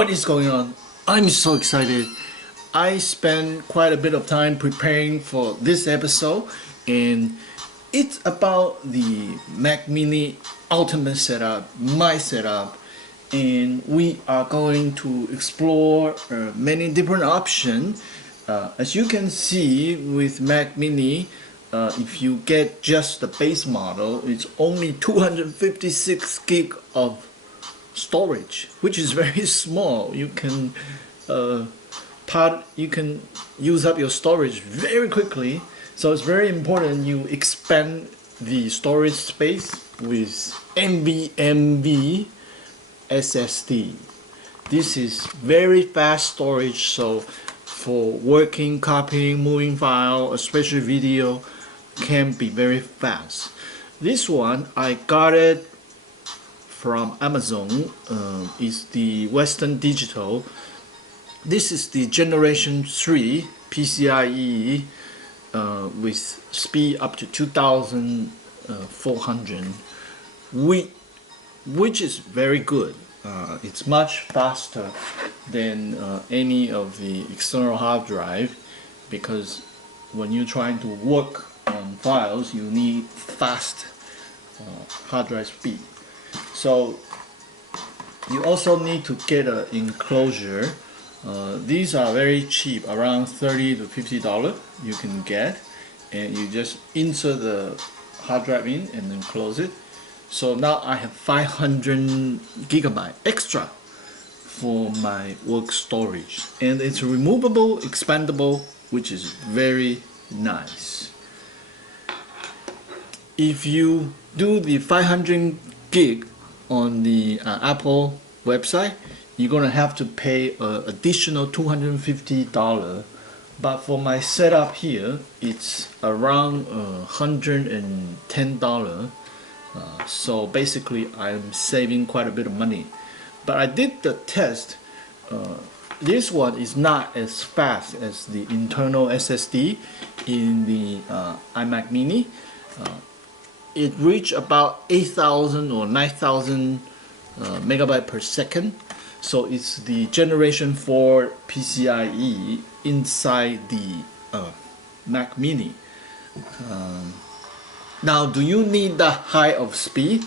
What is going on? I'm so excited. I spent quite a bit of time preparing for this episode, and it's about the Mac Mini Ultimate setup, my setup, and we are going to explore many different options. As you can see with Mac Mini, if you get just the base model, it's only 256 gig of storage, which is very small. You can use up your storage very quickly. So it's very important you expand the storage space with NVMe SSD. This is very fast storage, so for working, copying, moving file, especially video, can be very fast. This one I got it from Amazon. Is the Western Digital. This is the generation 3 PCIe with speed up to 2400, which is very good. It's much faster than any of the external hard drive, because when you're trying to work on files, you need fast hard drive speed. So you also need to get an enclosure. These are very cheap, around $30 to $50 you can get, and you just insert the hard drive in and then close it. So now I have 500 gigabyte extra for my work storage, and it's removable, expandable, which is very nice. If you do the 500 gig on the Apple website, you're gonna have to pay additional $250. But for my setup here, it's around $110. So basically, I'm saving quite a bit of money. But I did the test. This one is not as fast as the internal SSD in the iMac Mini. It reached about 8,000 or 9,000 megabyte per second. So it's the generation 4 PCIe inside the Mac Mini. Now, do you need that high of speed?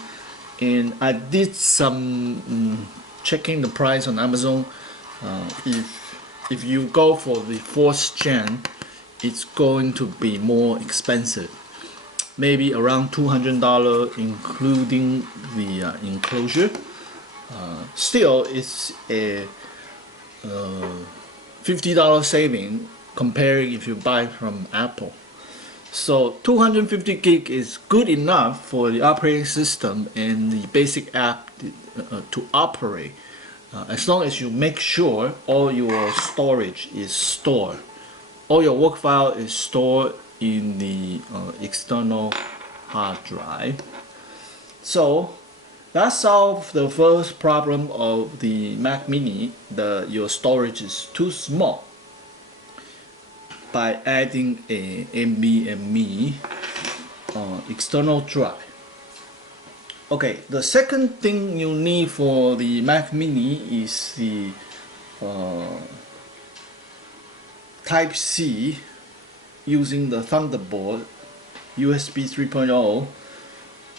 And I did some checking the price on Amazon. If you go for the 4th gen, it's going to be more expensive. Maybe around $200, including the enclosure. Still, it's a $50 saving compared if you buy from Apple. So 250 gig is good enough for the operating system and the basic app to operate, as long as you make sure all your storage is stored. All your work file is stored in the external hard drive. So that solved the first problem of the Mac Mini, your storage is too small, by adding a NVMe external drive. Okay, the second thing you need for the Mac Mini is the Type-C using the Thunderbolt USB 3.0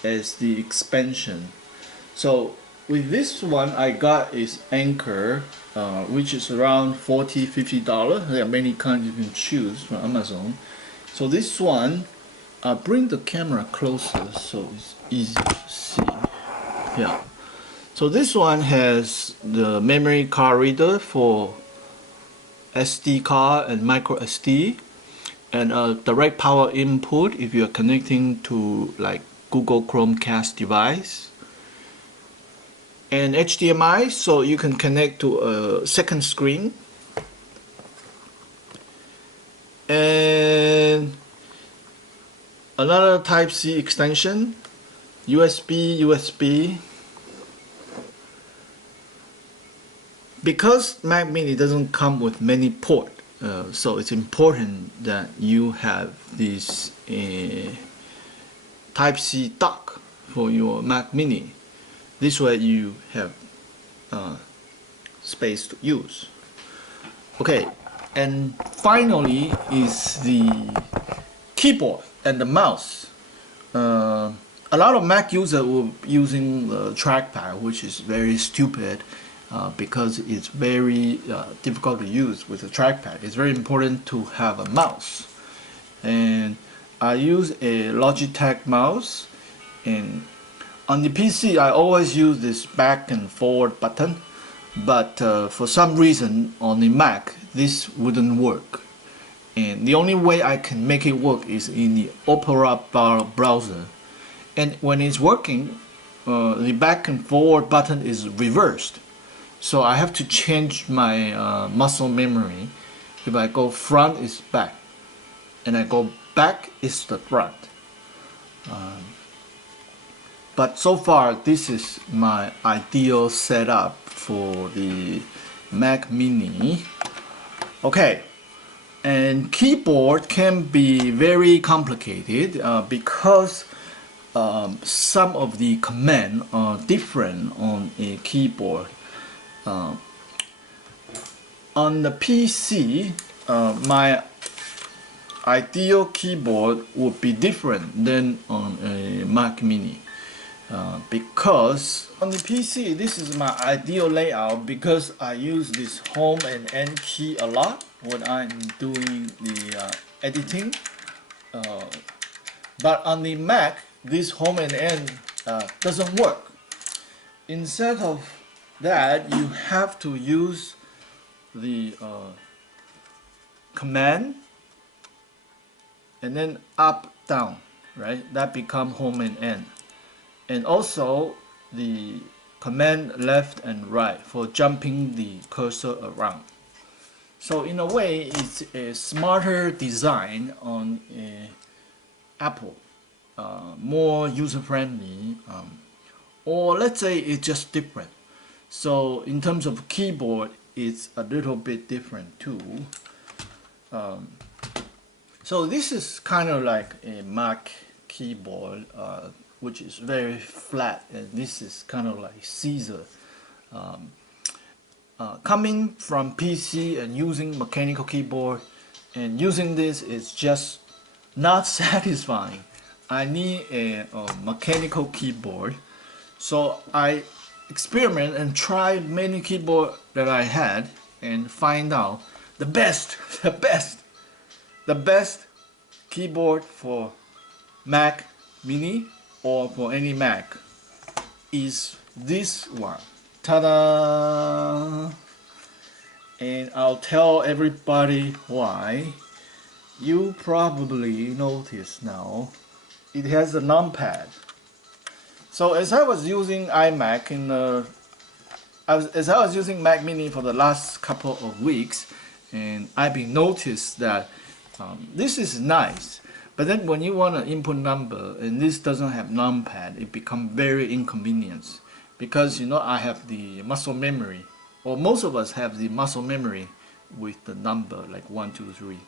as the expansion. So with this one, I got is Anchor, which is around $40–50. There are many kinds you can choose from Amazon. So this one, bring the camera closer so it's easy to see. Yeah. So this one has the memory card reader for SD card and micro SD, and a direct power input if you're connecting to like Google Chromecast device, and HDMI so you can connect to a second screen, and another Type-C extension, USB. Because Mac Mini doesn't come with many ports, so it's important that you have this Type-C dock for your Mac Mini. This way you have space to use. Okay, and finally is the keyboard and the mouse. A lot of Mac users will be using the trackpad, which is very stupid because it's very difficult to use with a trackpad. It's very important to have a mouse. And I use a Logitech mouse, and on the PC I always use this back and forward button, but for some reason on the Mac this wouldn't work. And the only way I can make it work is in the Opera browser. And when it's working, the back and forward button is reversed. So I have to change my muscle memory. If I go front, it's back. And I go back, it's the front. But so far, this is my ideal setup for the Mac Mini. Okay. And keyboard can be very complicated because some of the commands are different on a keyboard. On the PC, my ideal keyboard would be different than on a Mac Mini. Because on the PC, this is my ideal layout because I use this home and end key a lot when I'm doing the editing. But on the Mac, this home and end doesn't work. Instead of that, you have to use the command and then up, down, right? That become home and end. And also the command left and right for jumping the cursor around. So in a way, it's a smarter design on Apple, more user-friendly, or let's say it's just different. So in terms of keyboard, it's a little bit different too. So this is kind of like a Mac keyboard, which is very flat, and this is kind of like Caesar. Coming from PC and using mechanical keyboard and using this is just not satisfying. I need a mechanical keyboard. So I experiment and try many keyboard that I had and find out the best keyboard for Mac Mini or for any Mac is this one. Ta-da! And I'll tell everybody why. You probably notice now it has a numpad. So as I was using iMac as I was using Mac Mini for the last couple of weeks, and I've been noticed that this is nice. But then when you want an input number and this doesn't have numpad, it becomes very inconvenient. Because you know I have the muscle memory, or most of us have the muscle memory with the number like 1, 2, 3.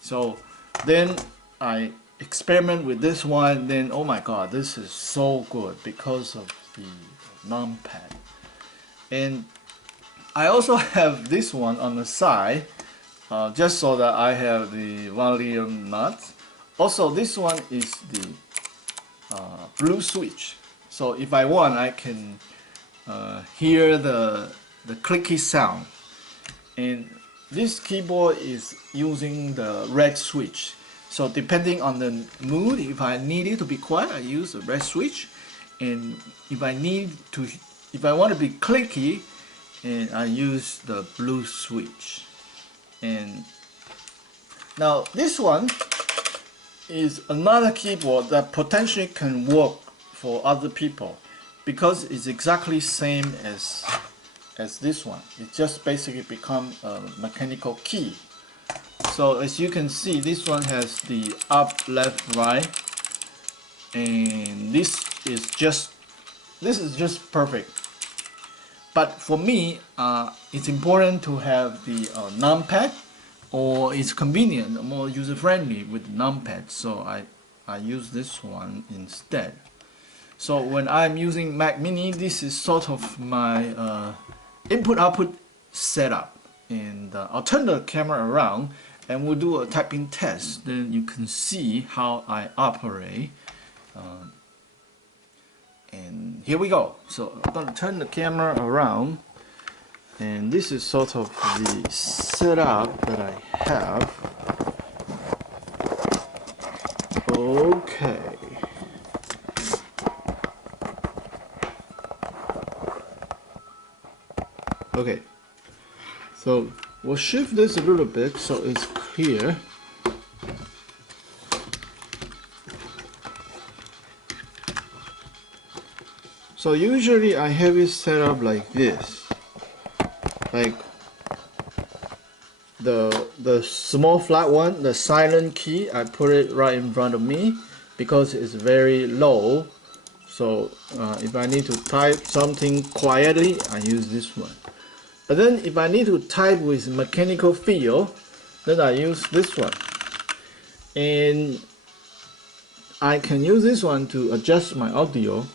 So then I experiment with this one, then oh my god, this is so good because of the numpad. And I also have this one on the side, just so that I have the volume nuts. Also this one is the blue switch. So if I want, I can hear the clicky sound. And this keyboard is using the red switch. So depending on the mood, if I need it to be quiet, I use the red switch. And if I want to be clicky, and I use the blue switch. And now this one is another keyboard that potentially can work for other people because it's exactly same as this one. It just basically become a mechanical key. So as you can see, this one has the up, left, right, and this is just perfect. But for me, it's important to have the numpad, or it's convenient, more user-friendly with the numpad. So I use this one instead. So when I'm using Mac Mini, this is sort of my input-output setup. And I'll turn the camera around and we'll do a typing test. Then you can see how I operate. And here we go. So I'm gonna turn the camera around, and this is sort of the setup that I have. Okay. Okay. So we'll shift this a little bit so it's clear. So usually I have it set up like this, like the small flat one, the silent key, I put it right in front of me because it's very low. So if I need to type something quietly, I use this one. But then if I need to type with mechanical feel, then I use this one. And I can use this one to adjust my audio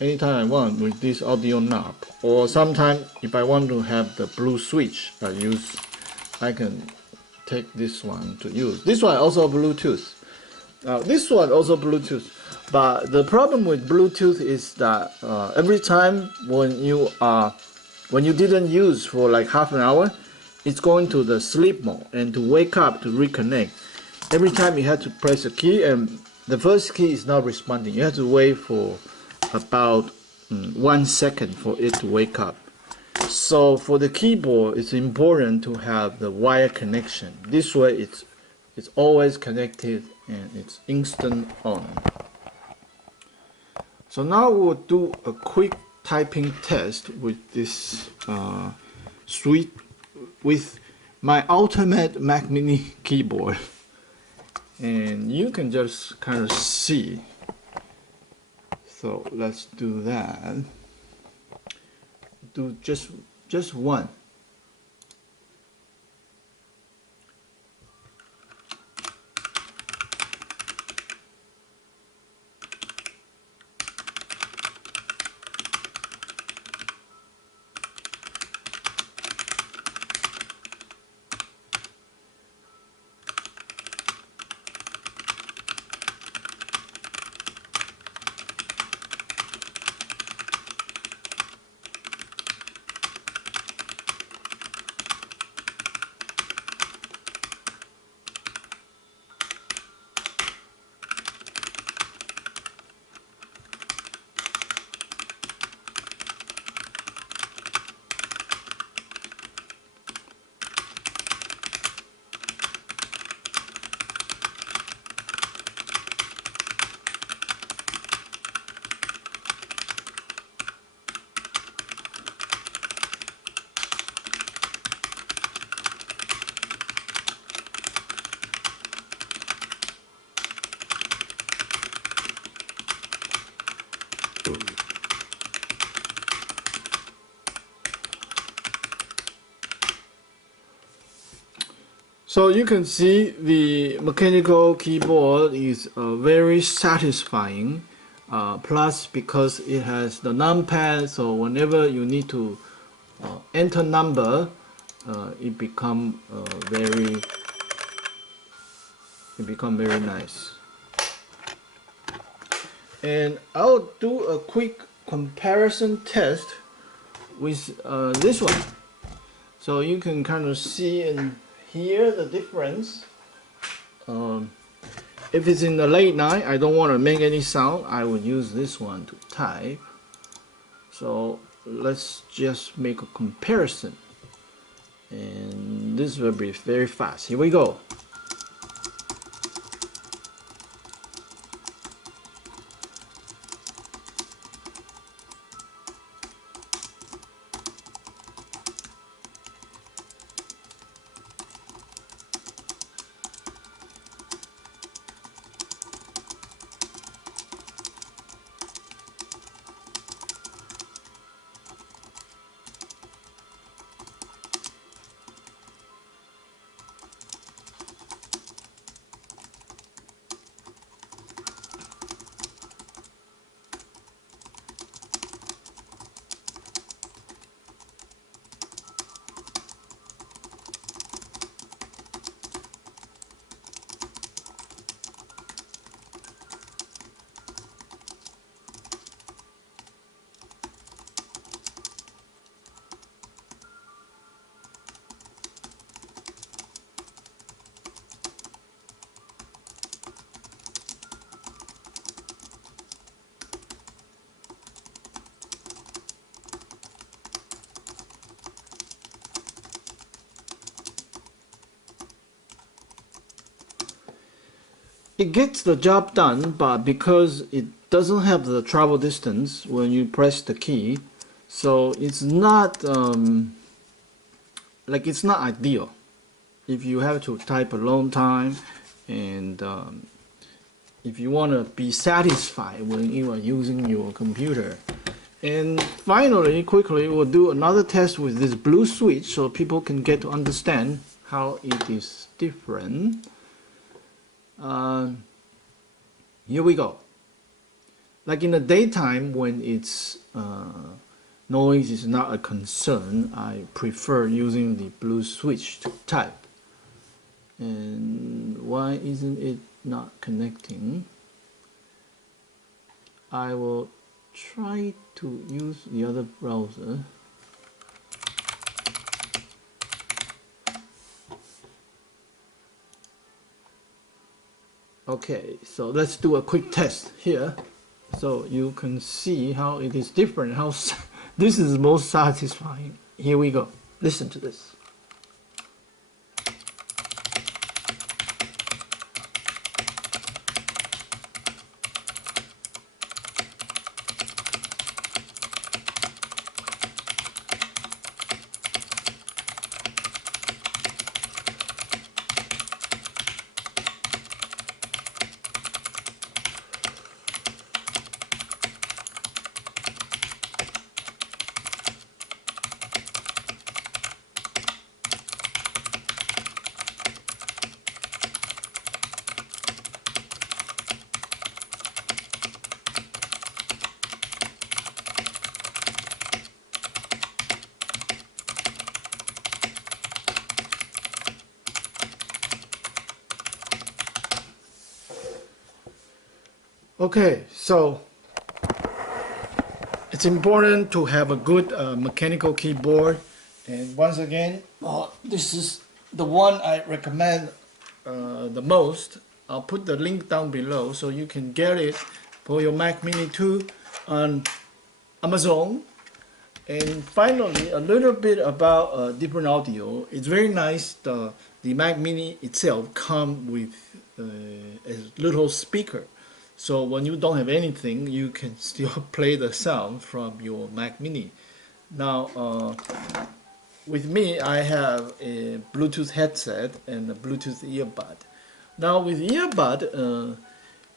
anytime I want with this audio knob. Or sometimes if I want to have the blue switch, I can take this one to use. This one also Bluetooth. This one also Bluetooth. But the problem with Bluetooth is that every time when you didn't use for like half an hour, it's going to the sleep mode, and to wake up to reconnect, every time you have to press a key and the first key is not responding. You have to wait for about 1 second for it to wake up. So for the keyboard, it's important to have the wire connection. This way it's always connected and it's instant on. So now we'll do a quick typing test with this with my ultimate Mac Mini keyboard, and you can just kind of see. So let's do that. Do just one. So you can see the mechanical keyboard is very satisfying. Plus, because it has the numpad, so whenever you need to enter number, it become very nice. And I'll do a quick comparison test with this one, so you can kind of see and hear the difference. If it's in the late night, I don't want to make any sound, I would use this one to type. So let's just make a comparison, and this will be very fast. Here we go. it gets the job done, but because it doesn't have the travel distance when you press the key, so it's not it's not ideal if you have to type a long time, and if you want to be satisfied when you are using your computer. And finally, quickly, we'll do another test with this blue switch so people can get to understand how it is different. Here we go. Like in the daytime, when it's noise is not a concern, I prefer using the blue switch to type. And why isn't it not connecting? I will try to use the other browser. Okay, so let's do a quick test here so you can see how it is different, how this is most satisfying. Here we go. Listen to this. Okay, so it's important to have a good mechanical keyboard, and once again, this is the one I recommend the most. I'll put the link down below so you can get it for your Mac Mini 2 on Amazon. And finally, a little bit about different audio. It's very nice. The Mac Mini itself comes with a little speaker. So when you don't have anything, you can still play the sound from your Mac Mini. Now, with me, I have a Bluetooth headset and a Bluetooth earbud. Now with earbud,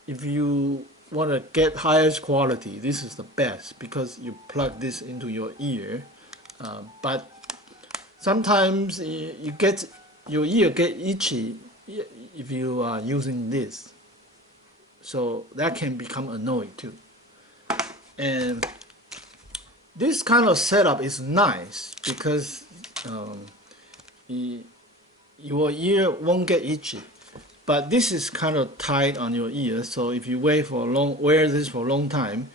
if you want to get highest quality, this is the best because you plug this into your ear. But sometimes your ear get itchy if you are using this. So that can become annoying too. And this kind of setup is nice because your ear won't get itchy. But this is kind of tight on your ear, so if you wear this for a long time,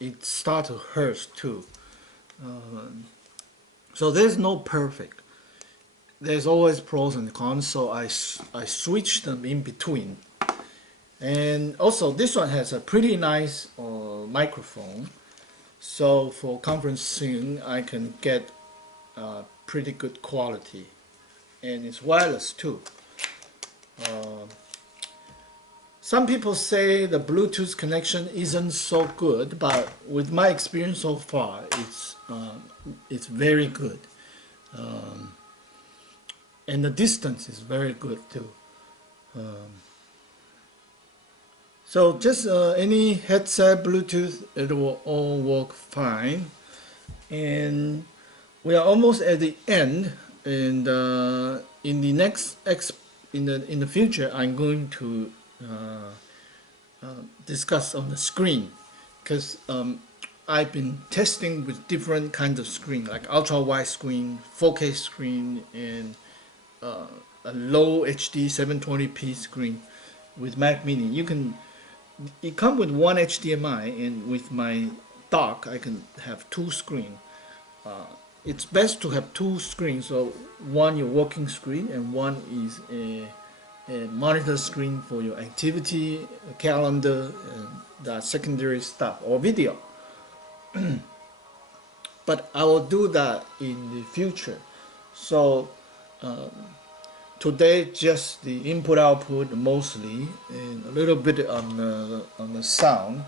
it starts to hurt too. So there's no perfect. There's always pros and cons, so I switch them in between. And also this one has a pretty nice microphone, so for conferencing I can get pretty good quality, and it's wireless too. Some people say the Bluetooth connection isn't so good, but with my experience so far, it's very good, and the distance is very good too. So just any headset, Bluetooth, it will all work fine. And we are almost at the end. And in the next in the future, I'm going to discuss on the screen, because I've been testing with different kinds of screen, like ultra wide screen, 4K screen, and a low HD 720p screen with Mac Mini. It comes with one HDMI, and with my dock I can have two screens. It's best to have two screens, so one your working screen and one is a monitor screen for your activity, a calendar, and the secondary stuff or video. But I will do that in the future. So today just the input output mostly, and a little bit on the sound.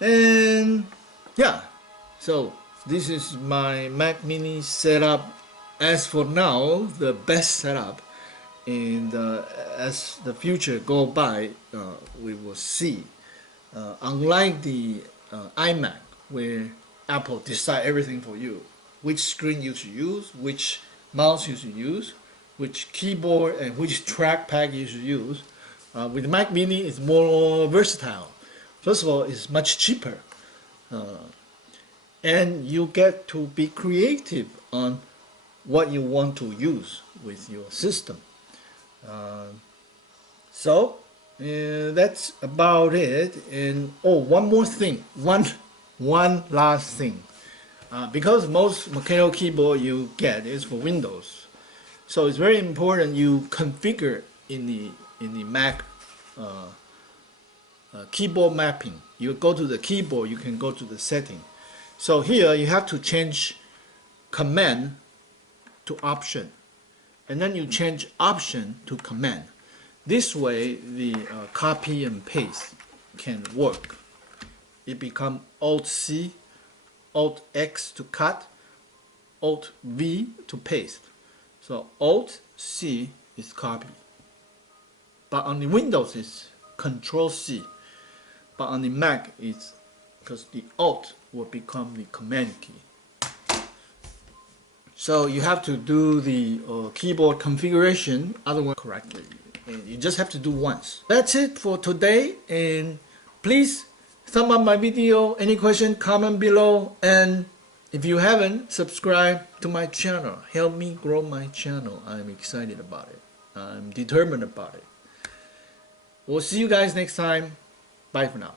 And yeah, so this is my Mac Mini setup. As for now, the best setup, and as the future go by, we will see. Unlike the iMac, where Apple decide everything for you, which screen you should use, which mouse you should use, which keyboard and which trackpad you should use. With the Mac Mini, it's more versatile. First of all, it's much cheaper, and you get to be creative on what you want to use with your system. So that's about it. And oh, one more thing, one last thing, because most mechanical keyboard you get is for Windows, so it's very important you configure in the Mac keyboard mapping. You go to the keyboard, you can go to the setting. So here you have to change command to option, and then you change option to command. This way the copy and paste can work. It becomes Alt-C, Alt-X to cut, Alt-V to paste. So Alt-C is copy, but on the Windows it's Control-C, but on the Mac it's because the Alt will become the command key. So you have to do the keyboard configuration otherwise correctly. And you just have to do once. That's it for today, and please thumb up my video. Any question, comment below, and if you haven't, subscribe to my channel. Help me grow my channel. I'm excited about it. I'm determined about it. We'll see you guys next time. Bye for now.